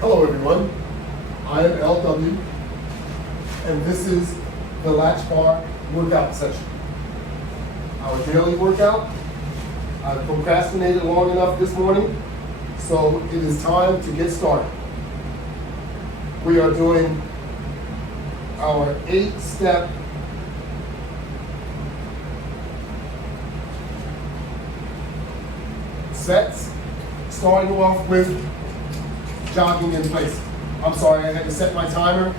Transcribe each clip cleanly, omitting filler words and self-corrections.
Hello everyone, I am LW and this is the Latchbar workout session. Our daily workout. I procrastinated long enough this morning, so it is time to get started. We are doing our 8-step sets, starting off with jogging in place. I'm sorry, I had to set my timer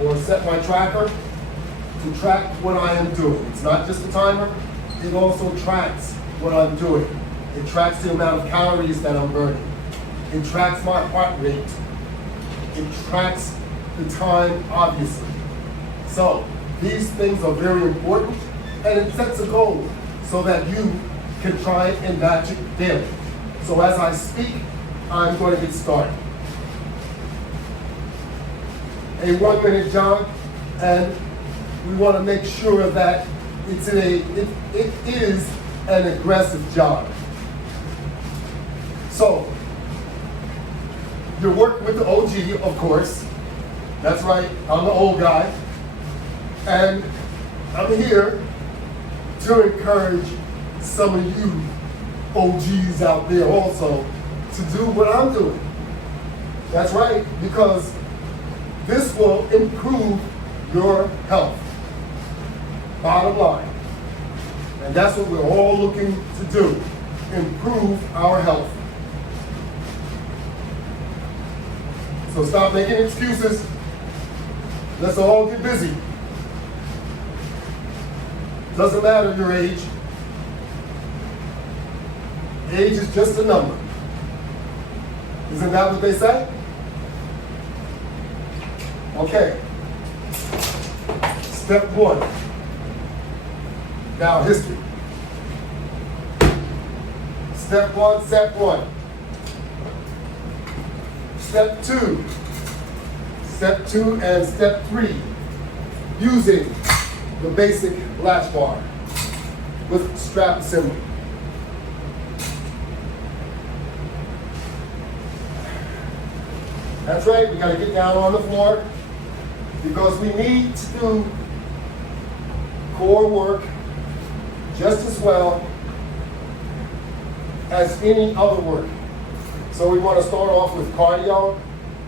or set my tracker to track what I am doing. It's not just a timer, it also tracks what I'm doing. It tracks the amount of calories that I'm burning. It tracks my heart rate. It tracks the time, obviously. So these things are very important, and it sets a goal so that you can try and match it daily. So as I speak, I'm going to get started. A 1-minute jog, and we want to make sure that it is an aggressive jog. So, you're working with the OG, of course. That's right, I'm the old guy. And I'm here to encourage some of you OGs out there also to do what I'm doing. That's right, because this will improve your health. Bottom line. And that's what we're all looking to do, improve our health. So stop making excuses. Let's all get busy. Doesn't matter your age. Age is just a number. Isn't that what they say? Okay. Step 1. Now history. Step 1, step 1. Step 2. Step 2 and step 3. Using the basic latch bar with strap assembly. That's right, we gotta get down on the floor because we need to do core work just as well as any other work. So we want to start off with cardio,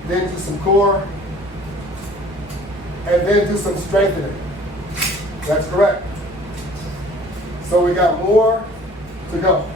then do some core, and then do some strengthening. That's correct. So we got more to go.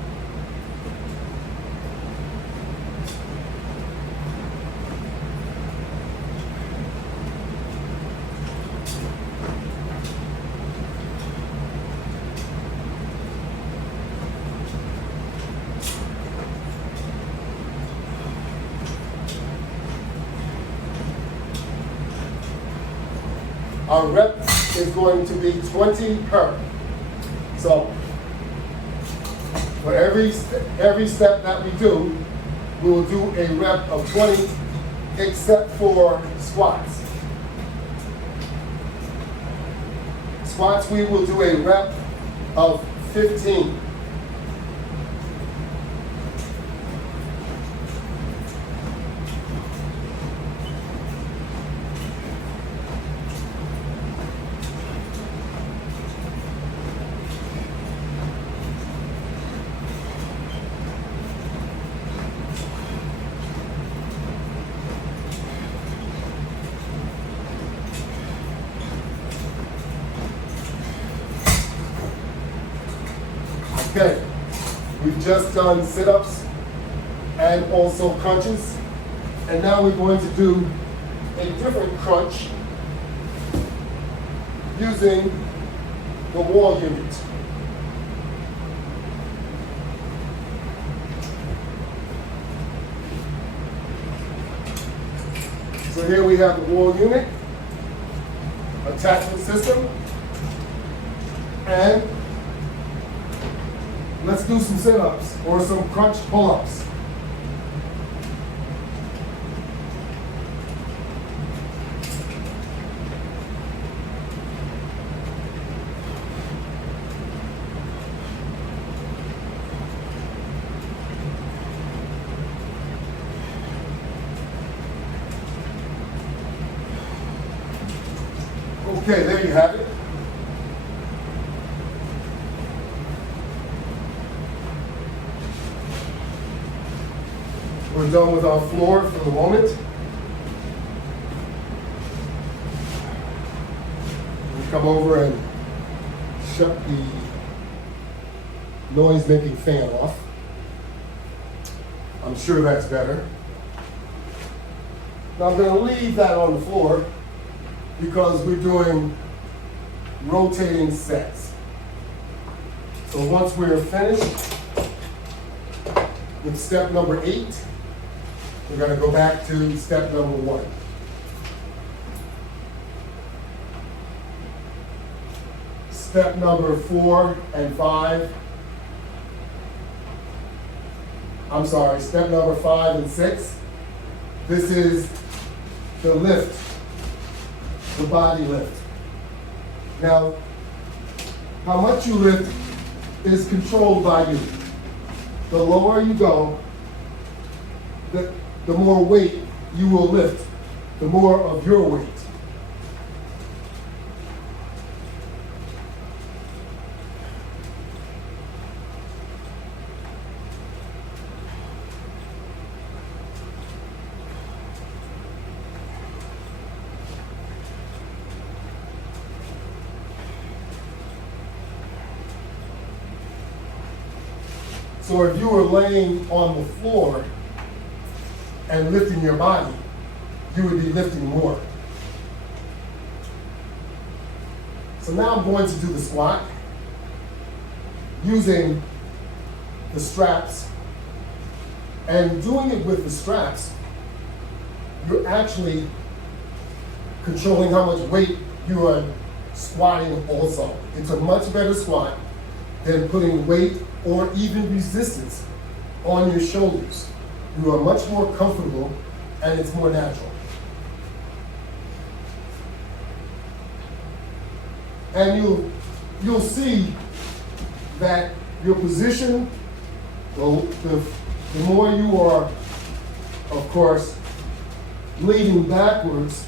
Our rep is going to be 20 per. So for every step that we do, we will do a rep of 20 except for squats. Squats, we will do a rep of 15. Okay, we've just done sit-ups and also crunches, and now we're going to do a different crunch using the wall unit. So here we have the wall unit, attachment system, and let's do some sit-ups or some crunch pull-ups. Okay, there you have it. We're done with our floor for the moment. We come over and shut the noise-making fan off. I'm sure that's better. Now I'm going to leave that on the floor because we're doing rotating sets. So once we're finished with step number 8, we're going to go back to step number 1. Step number 4 and 5. I'm sorry, step number 5 and 6. This is the lift, the body lift. Now, how much you lift is controlled by you. The lower you go, the more weight you will lift, the more of your weight. So if you were laying on the floor and lifting your body, you would be lifting more. So now I'm going to do the squat using the straps. And doing it with the straps, you're actually controlling how much weight you are squatting also. It's a much better squat than putting weight or even resistance on your shoulders. You are much more comfortable and it's more natural. And you'll see that your position, the more you are, of course, leaning backwards,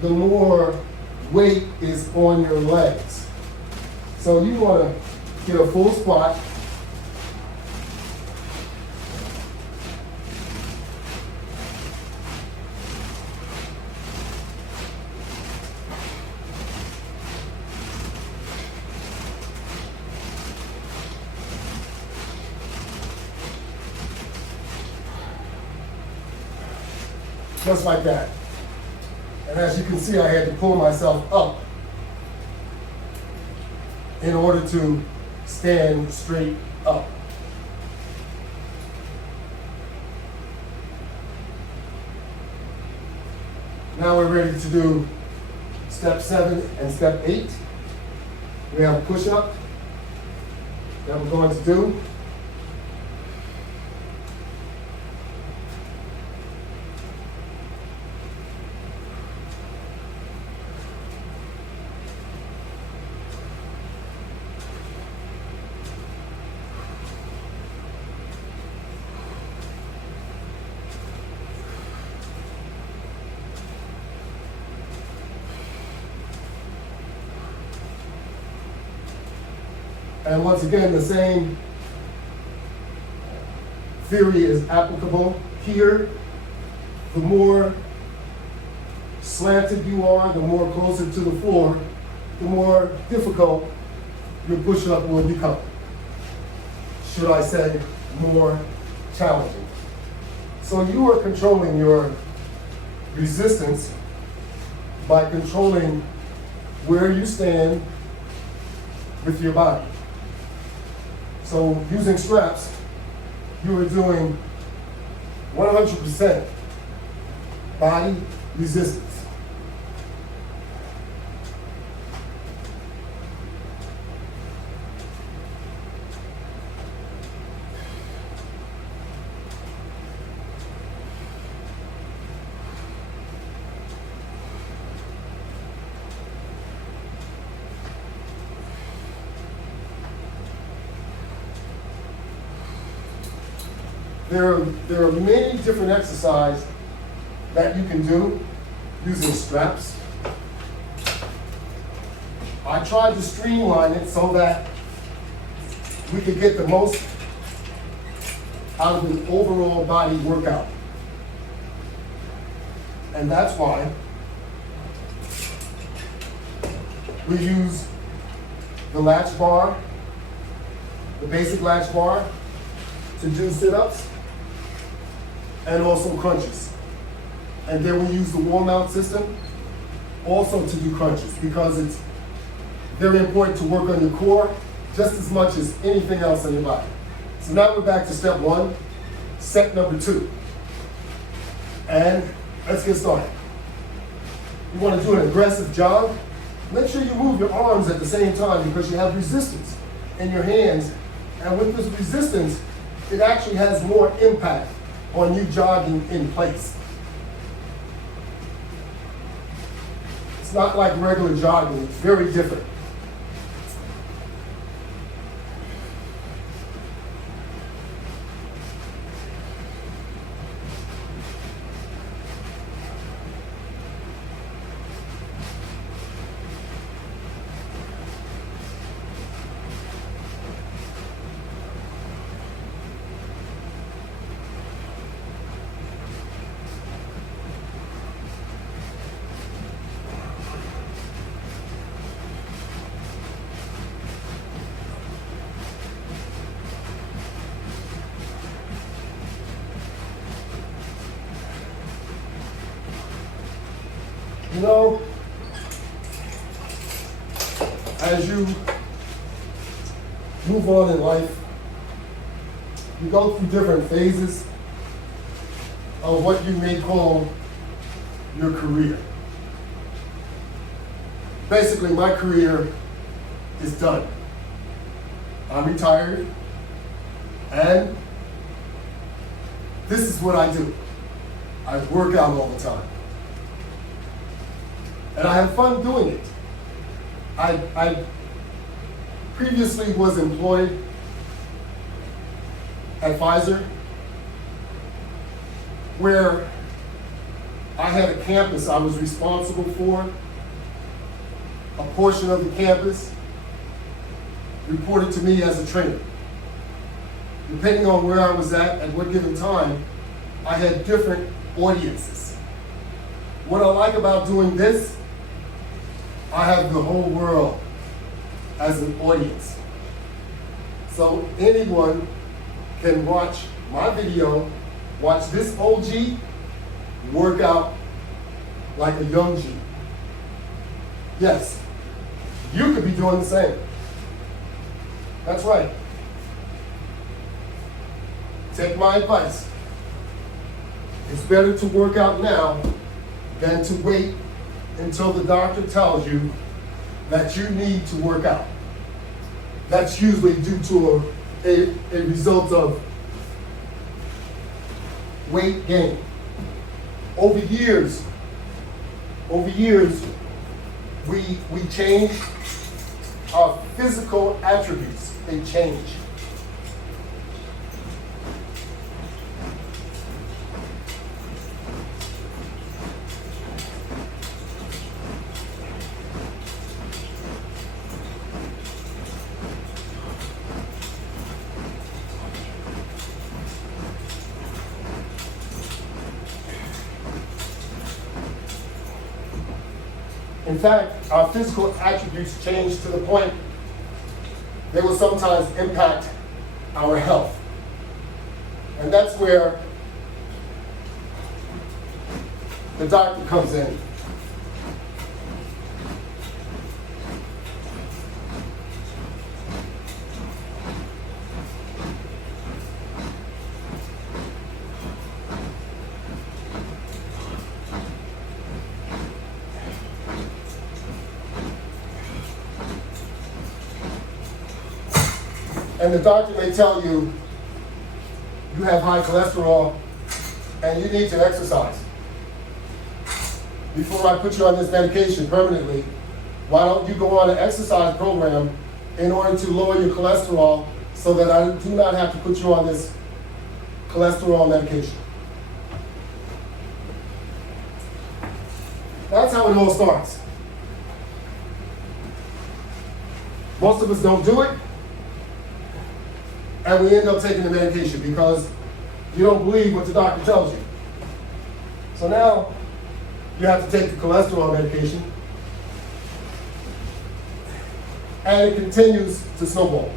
the more weight is on your legs. So you want to get a full squat. Just like that. And as you can see, I had to pull myself up in order to stand straight up. Now we're ready to do step 7 and step 8. We have a push-up that we're going to do. And once again, the same theory is applicable here. The more slanted you are, the more closer to the floor, the more difficult your push-up will become. Should I say, more challenging. So you are controlling your resistance by controlling where you stand with your body. So using straps, you are doing 100% body resistance. There are many different exercises that you can do using straps. I tried to streamline it so that we could get the most out of an overall body workout. And that's why we use the latch bar, the basic latch bar, to do sit-ups and also crunches. And then we use the wall mount system also to do crunches, because it's very important to work on your core just as much as anything else in your body. So now we're back to step one, set number two. And let's get started. You want to do an aggressive jog. Make sure you move your arms at the same time, because you have resistance in your hands. And with this resistance, it actually has more impact on you jogging in place. It's not like regular jogging, it's very different. You know, as you move on in life, you go through different phases of what you may call your career. Basically, my career is done. I'm retired, and this is what I do. I work out all the time. And I have fun doing it. I previously was employed at Pfizer, where I had a campus I was responsible for. A portion of the campus reported to me as a trainer. Depending on where I was at what given time, I had different audiences. What I like about doing this, I have the whole world as an audience. So anyone can watch my video, watch this OG work out like a young G. Yes, you could be doing the same. That's right. Take my advice. It's better to work out now than to wait until the doctor tells you that you need to work out. That's usually due to a result of weight gain. Over years, we change our physical attributes. They change. In fact, our physical attributes change to the point they will sometimes impact our health. And that's where the doctor comes in. And the doctor may tell you, you have high cholesterol and you need to exercise. Before I put you on this medication permanently, why don't you go on an exercise program in order to lower your cholesterol so that I do not have to put you on this cholesterol medication? That's how it all starts. Most of us don't do it, and we end up taking the medication because you don't believe what the doctor tells you. So now you have to take the cholesterol medication, and it continues to snowball.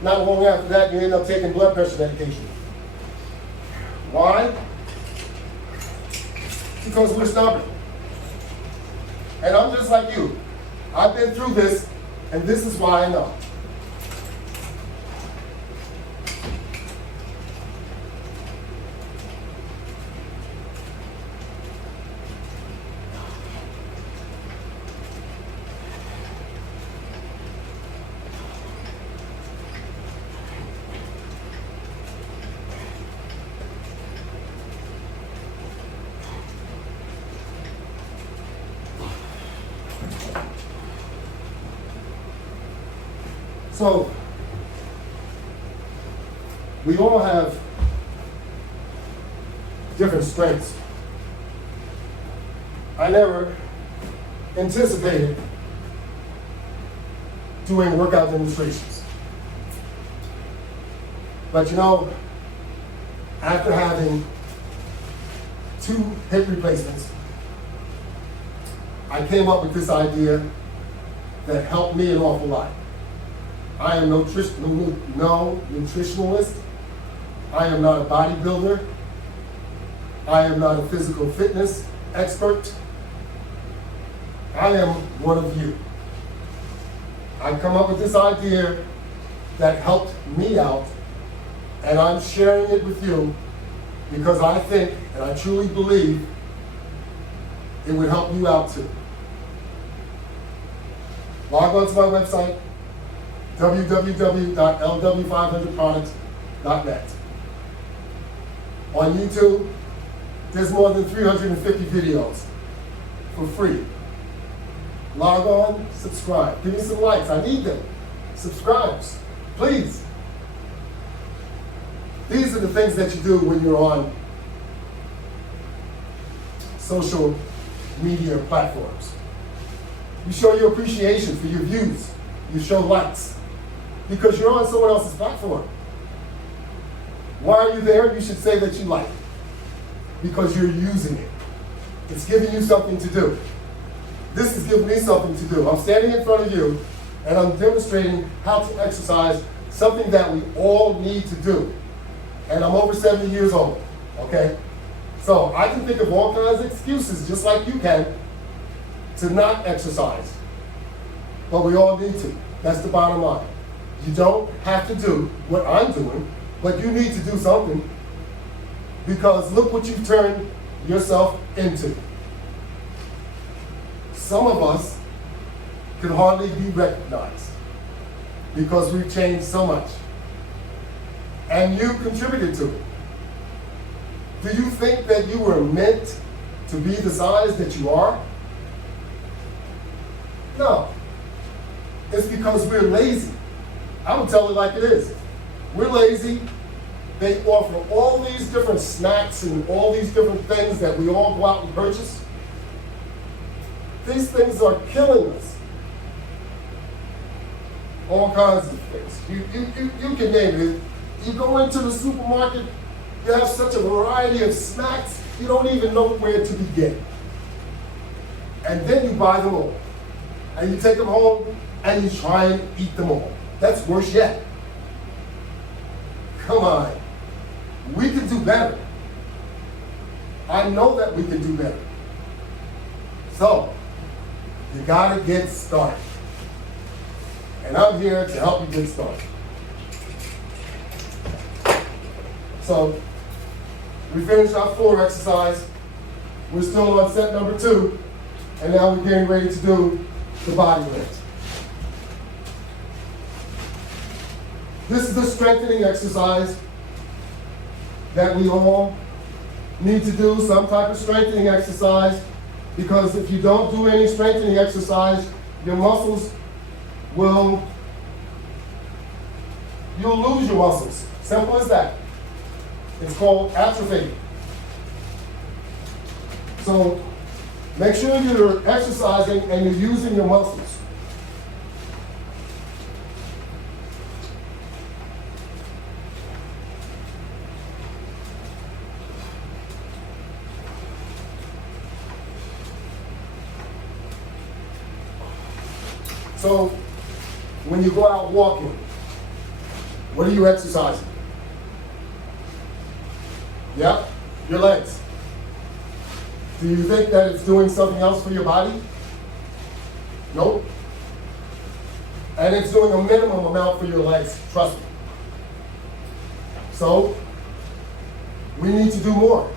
Not long after that, you end up taking blood pressure medication. Why? Because we're stubborn. And I'm just like you. I've been through this, and this is why I know. So, we all have different strengths. I never anticipated doing workout demonstrations. But you know, after having 2 hip replacements, I came up with this idea that helped me an awful lot. I am no nutritionalist. I am not a bodybuilder. I am not a physical fitness expert. I am one of you. I come up with this idea that helped me out, and I'm sharing it with you because I think, and I truly believe, it would help you out too. Log on to my website, www.lw500products.net. On YouTube, there's more than 350 videos for free. Log on, subscribe. Give me some likes. I need them. Subscribes, please. These are the things that you do when you're on social media platforms. You show your appreciation for your views. You show likes. Because you're on someone else's platform. Why are you there? You should say that you like it. Because you're using it. It's giving you something to do. This is giving me something to do. I'm standing in front of you, and I'm demonstrating how to exercise, something that we all need to do. And I'm over 70 years old, okay? So I can think of all kinds of excuses, just like you can, to not exercise. But we all need to. That's the bottom line. You don't have to do what I'm doing, but you need to do something, because look what you've turned yourself into. Some of us can hardly be recognized because we've changed so much. And you contributed to it. Do you think that you were meant to be the size that you are? No. It's because we're lazy. I would tell it like it is. We're lazy. They offer all these different snacks and all these different things that we all go out and purchase. These things are killing us. All kinds of things. You can name it. You go into the supermarket, you have such a variety of snacks, you don't even know where to begin. And then you buy them all. And you take them home and you try and eat them all. That's worse yet. Come on. We can do better. I know that we can do better. So, you gotta get started. And I'm here to help you get started. So, we finished our floor exercise. We're still on set number 2. And now we're getting ready to do the body lift. This is the strengthening exercise that we all need to do, some type of strengthening exercise, because if you don't do any strengthening exercise, your muscles you'll lose your muscles. Simple as that. It's called atrophy. So make sure you're exercising and you're using your muscles. So when you go out walking, what are you exercising? Yep, your legs. Do you think that it's doing something else for your body? Nope. And it's doing a minimum amount for your legs, trust me. So, we need to do more.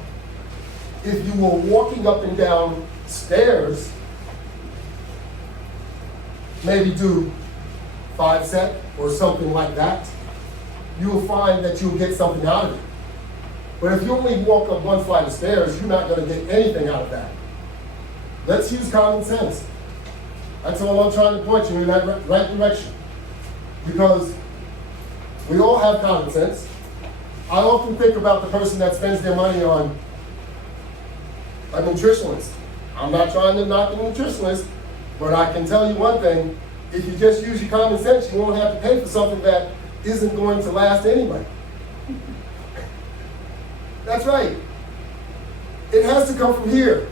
If you were walking up and down stairs, maybe do 5 sets or something like that, you'll find that you'll get something out of it. But if you only walk up 1 flight of stairs, you're not going to get anything out of that. Let's use common sense. That's all I'm trying to point you in that right direction. Because we all have common sense. I often think about the person that spends their money on a nutritionist. I'm not trying to knock the nutritionist, but I can tell you one thing. If you just use your common sense, you won't have to pay for something that isn't going to last anyway. That's right. It has to come from here.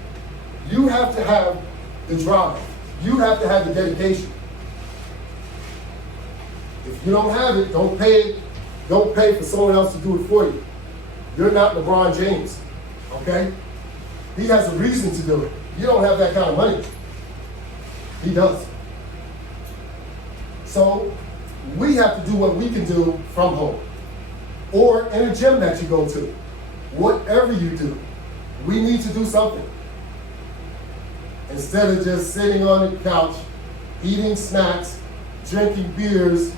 You have to have the drive. You have to have the dedication. If you don't have it, don't pay for someone else to do it for you. You're not LeBron James, okay? He has a reason to do it. You don't have that kind of money. He does. So we have to do what we can do from home or in a gym that you go to. Whatever you do, we need to do something. Instead of just sitting on the couch, eating snacks, drinking beers,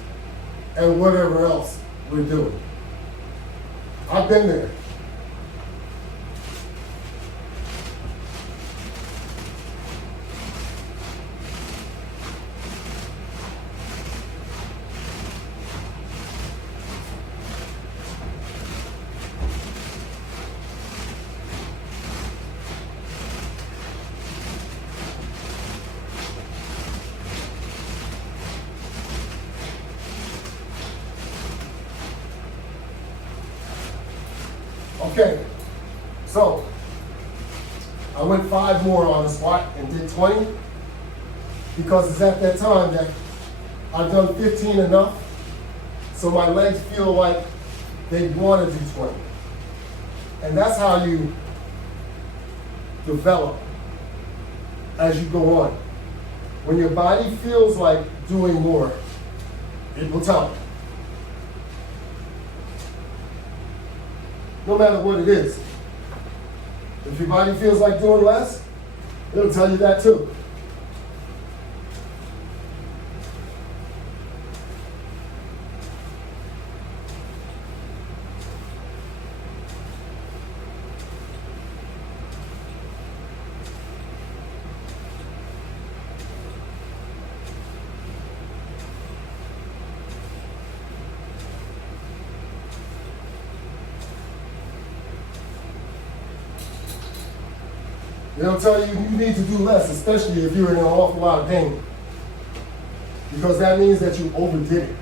and whatever else we're doing. I've been there. Okay, so I went 5 more on the squat and did 20 because it's at that time that I've done 15 enough, so my legs feel like they want to do 20. And that's how you develop as you go on. When your body feels like doing more, it will tell you. No matter what it is. If your body feels like doing less, it'll tell you that too. They'll tell you you need to do less, especially if you're in an awful lot of pain. Because that means that you overdid it.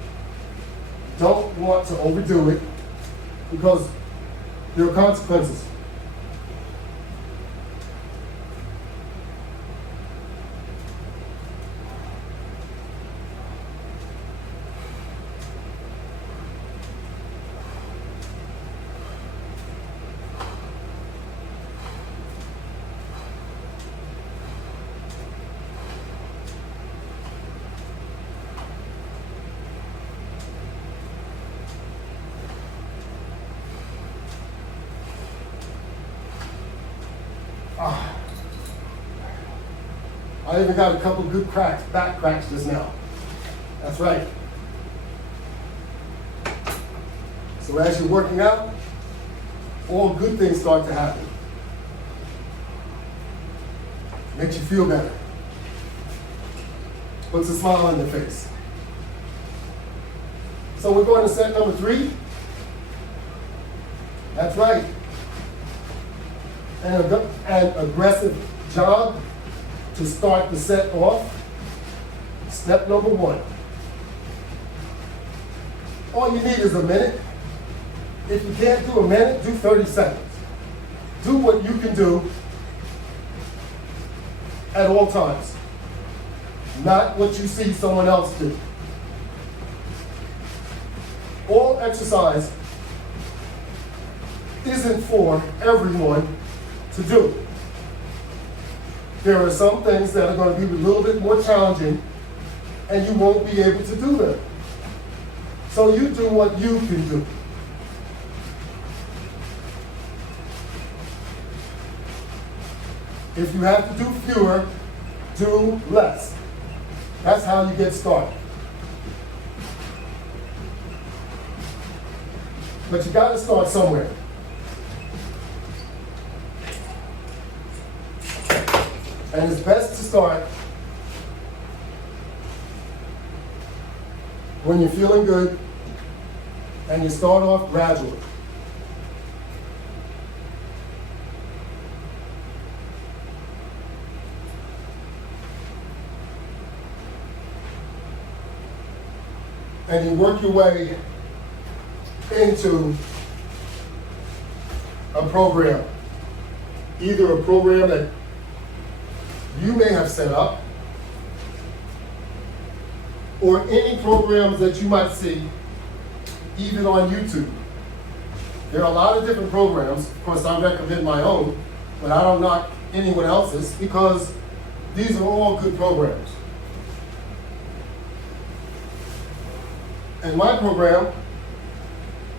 Don't want to overdo it because there are consequences. I even got a couple good cracks, back cracks just now. That's right. So as you're working out, all good things start to happen. Makes you feel better. Puts a smile on your face. So we're going to set number 3. That's right. An aggressive jog to start the set off. Step number 1. All you need is a minute. If you can't do a minute, do 30 seconds. Do what you can do at all times. not what you see someone else do. All exercise isn't for everyone to do. There are some things that are going to be a little bit more challenging and you won't be able to do them. So you do what you can do. If you have to do fewer, do less. That's how you get started. But you got to start somewhere. And it's best to start when you're feeling good and you start off gradually. And you work your way into a program, either a program that you may have set up, or any programs that you might see even on YouTube. There are a lot of different programs. Of course, I recommend my own, but I don't knock anyone else's because these are all good programs. And my program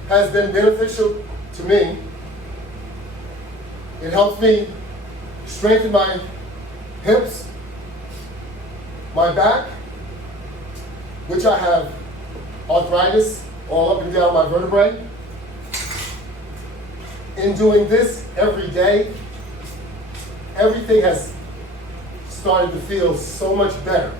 has been beneficial to me. It helps me strengthen my hips, my back, which I have arthritis all up and down my vertebrae. In doing this every day, everything has started to feel so much better.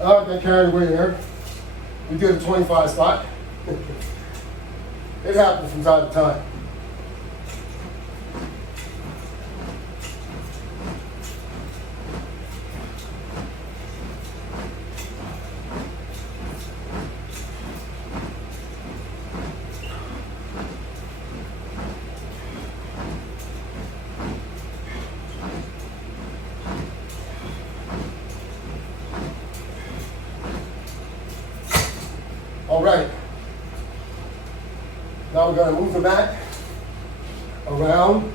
I got carried away there. We did a 25 spot. It happens from time to time. All right. Now we're going to move the mat around.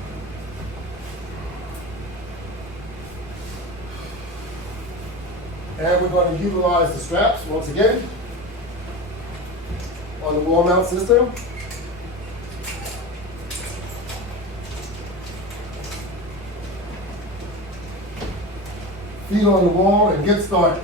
And we're going to utilize the straps once again on the wall mount system. Feet on the wall and get started.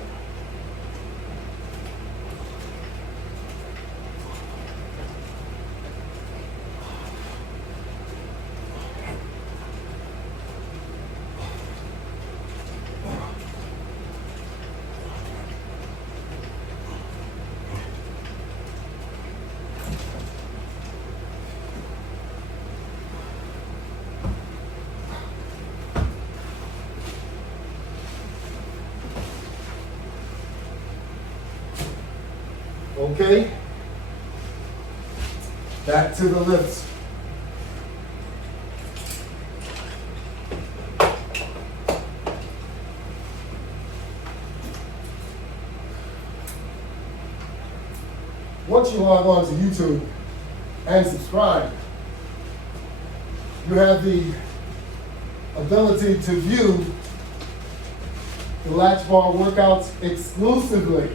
Okay, back to the lifts. Once you log on to YouTube and subscribe, you have the ability to view the Latch Bar workouts exclusively.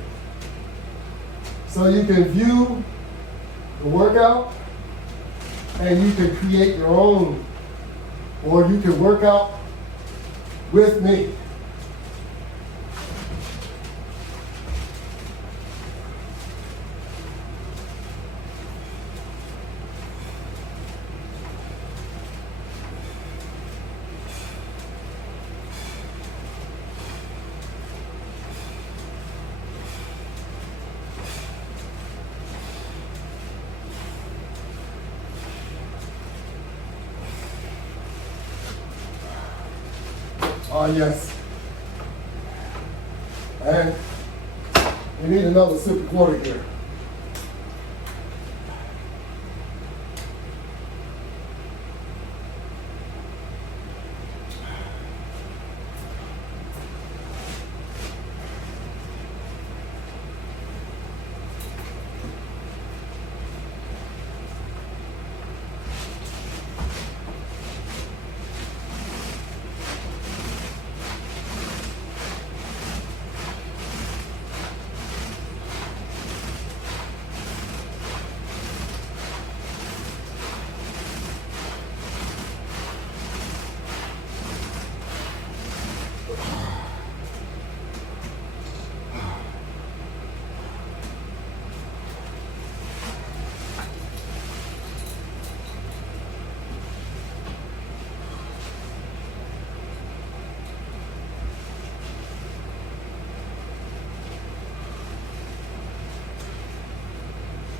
So you can view the workout and you can create your own, or you can work out with me. Yes. And we need another sip of water here.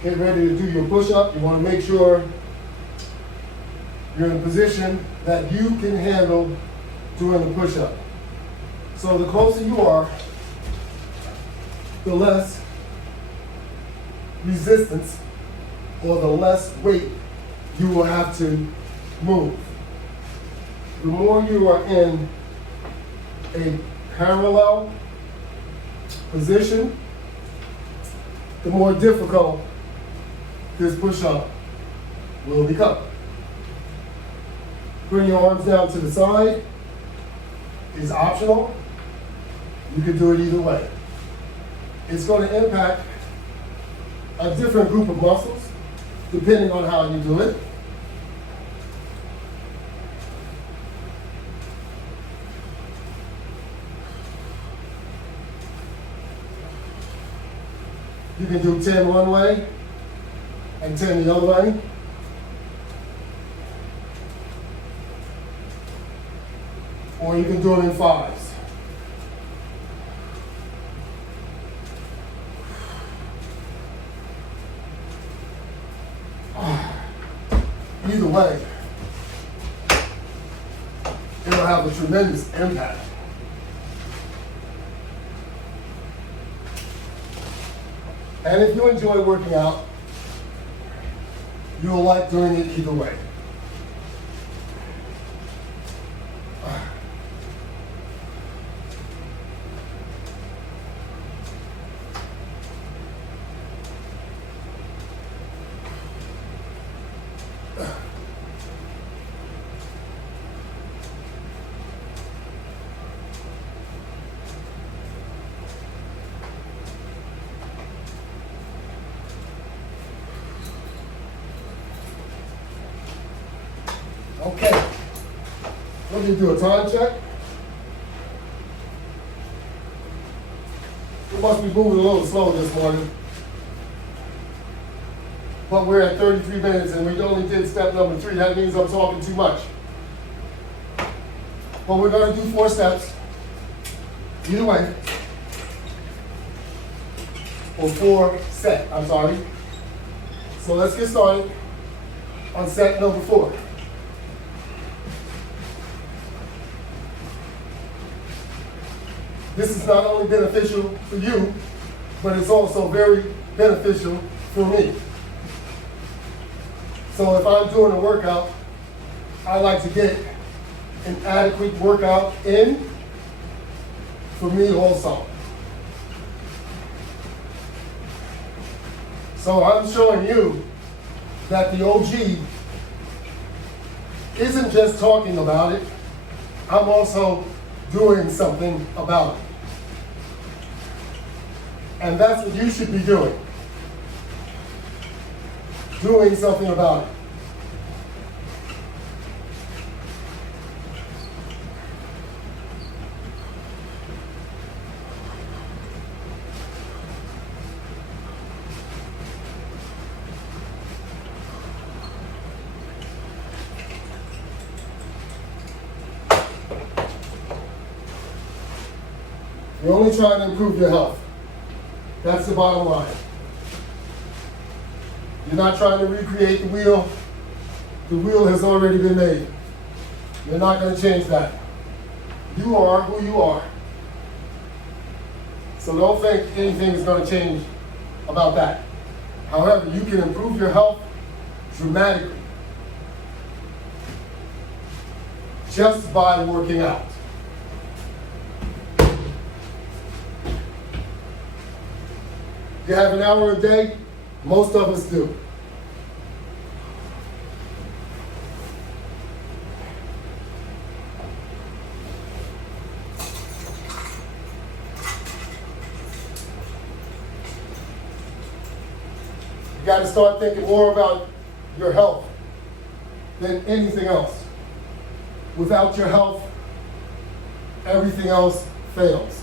Get ready to do your push-up. You want to make sure you're in a position that you can handle doing the push-up. So the closer you are, the less resistance or the less weight you will have to move. The more you are in a parallel position, the more difficult this push-up will become. Bring your arms down to the side is optional. You can do it either way. It's going to impact a different group of muscles depending on how you do it. You can do 10 one way and 10 the other way. Or you can do it in fives. Either way, it'll have a tremendous impact. And if you enjoy working out, you'll like doing it either way. Okay, let me do a time check. We must be moving a little slow this morning. But we're at 33 minutes and we only did step number 3. That means I'm talking too much. But we're going to do 4 steps, either way. Or 4 set, I'm sorry. So let's get started on set number 4. This is not only beneficial for you, but it's also very beneficial for me. So if I'm doing a workout, I like to get an adequate workout in for me also. So I'm showing you that the OG isn't just talking about it, I'm also doing something about it. And that's what you should be doing. Doing something about it. You're only trying to improve your health. That's the bottom line. You're not trying to recreate the wheel. The wheel has already been made. You're not going to change that. You are who you are. So don't think anything is going to change about that. However, you can improve your health dramatically just by working out. You have an hour a day? Most of us do. You got to start thinking more about your health than anything else. Without your health, everything else fails.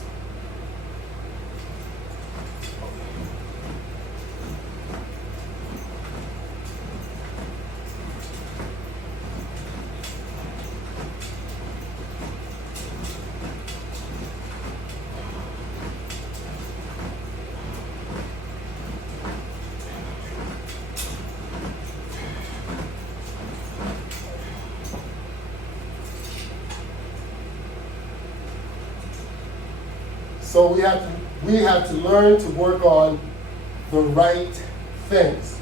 So we have to learn to work on the right things.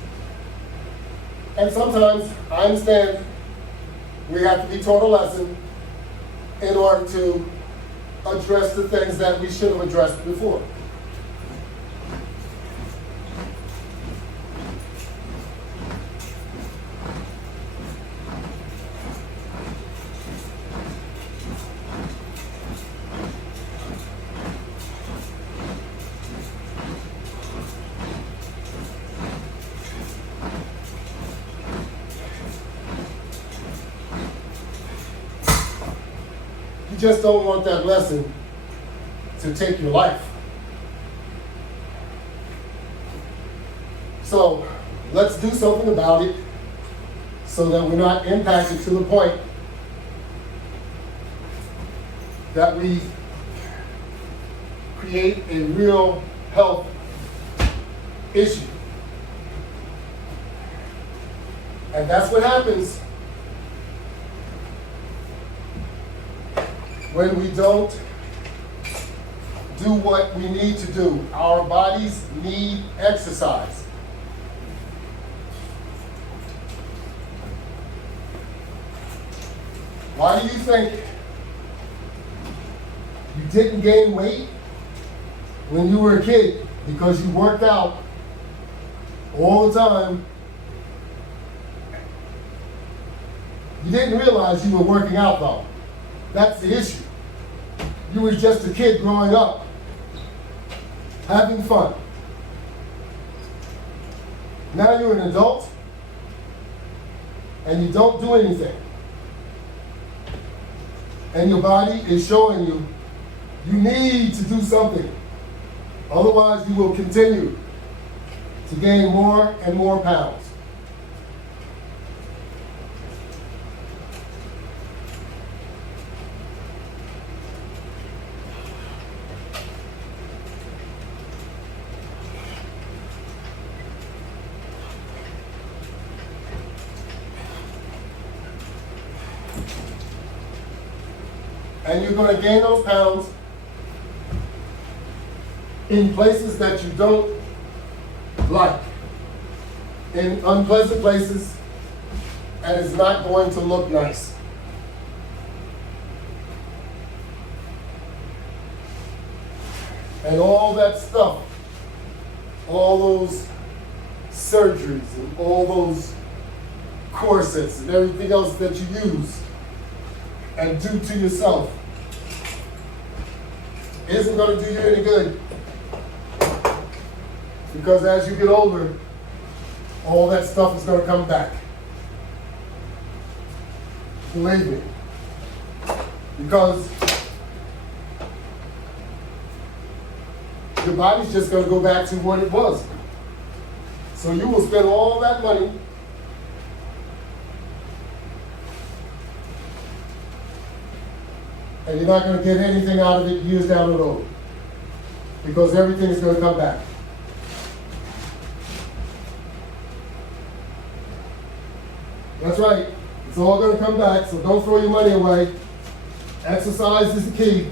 And sometimes, I understand, we have to be taught a lesson in order to address the things that we should have addressed before. You just don't want that lesson to take your life. So let's do something about it so that we're not impacted to the point that we create a real health issue. And that's what happens when we don't do what we need to do. Our bodies need exercise. Why do you think you didn't gain weight when you were a kid? Because you worked out all the time. You didn't realize you were working out though. That's the issue. You were just a kid growing up, having fun. Now you're an adult, and you don't do anything. And your body is showing you, you need to do something. Otherwise, you will continue to gain more and more pounds. And you're going to gain those pounds in places that you don't like, in unpleasant places, and it's not going to look nice. And all that stuff, all those surgeries and all those corsets and everything else that you use and do to yourself isn't going to do you any good. Because as you get older, all that stuff is going to come back. Believe me. Because your body's just going to go back to what it was. So you will spend all that money and you're not going to get anything out of it years down the road. Because everything is going to come back. That's right. It's all going to come back, so don't throw your money away. Exercise is the key.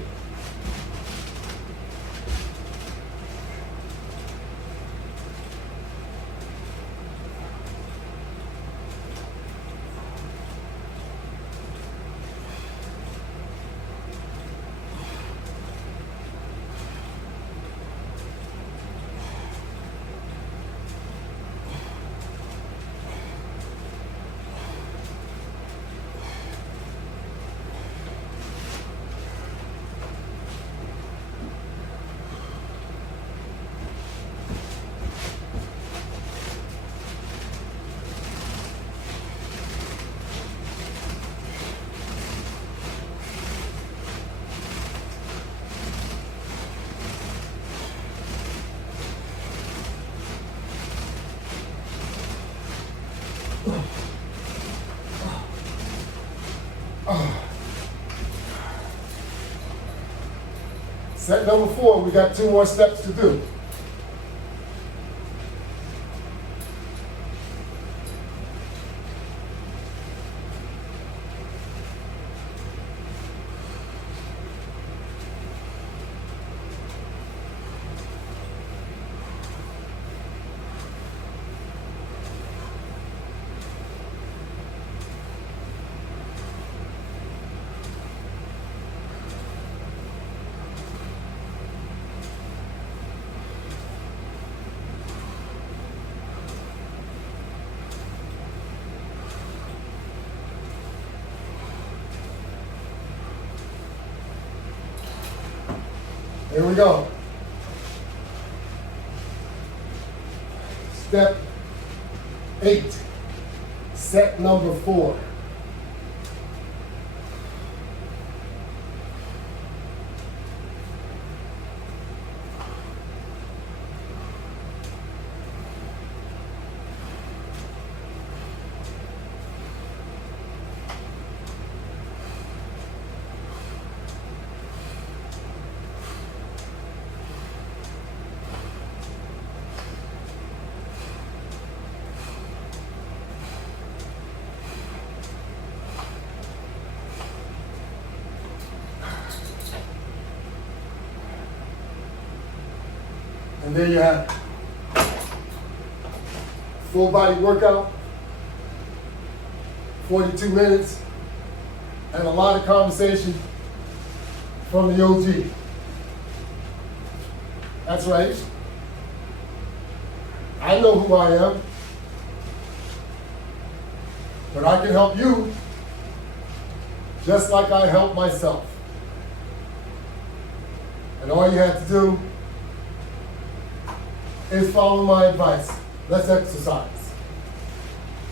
Set number 4, we got 2 more steps to do. Here we go. Step 8, set number 4. And there you have it. Full body workout, 42 minutes, and a lot of conversation from the OG. That's right. I know who I am, but I can help you just like I help myself. And all you have to do is follow my advice. Let's exercise.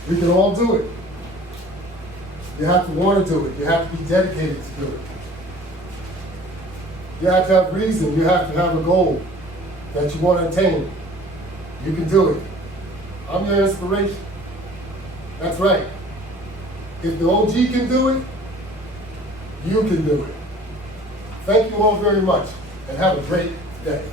We can all do it. You have to want to do it. You have to be dedicated to do it. You have to have reason. You have to have a goal that you want to attain. You can do it. I'm your inspiration. That's right. If the OG can do it, you can do it. Thank you all very much, and have a great day.